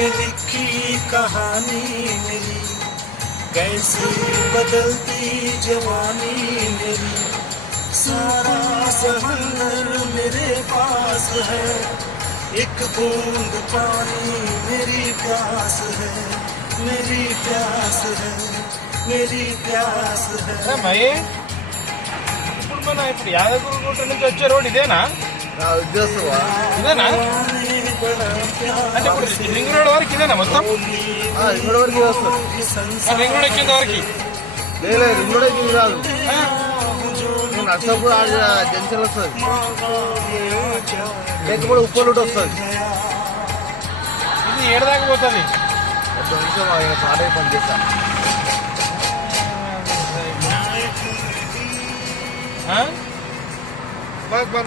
में लिखी कहानी मेरी, कैसी बदलती जवानी मेरी। सारा समंदर मेरे पास है, एक बूंद पानी मेरी प्यास है, मेरी प्यास है, मेरी प्यास है। ఇప్పుడు మన ఇప్పుడు యాదగిరిగుట్ట నుంచి వచ్చే రోడ్ ఇదేనా? ఇదేనా అంటే ఇప్పుడు రింగ్ రోడ్ వరకు ఇదేనా మొత్తం? రింగ్ రోడ్ వరకు వస్తుంది. రింగ్ రోడ్ ఎక్కింది వరకు లేదు, రింగ్ రోడ్ ఎక్కింది కాదు, నర్సాపూర్ జంక్షన్ వస్తుంది, లేకపోతే ఉప్పల్ వస్తుంది. ఇది ఏడదాకా పోతుంది. ఒక నిమిషం ఆయన పాట పని చేస్తాను.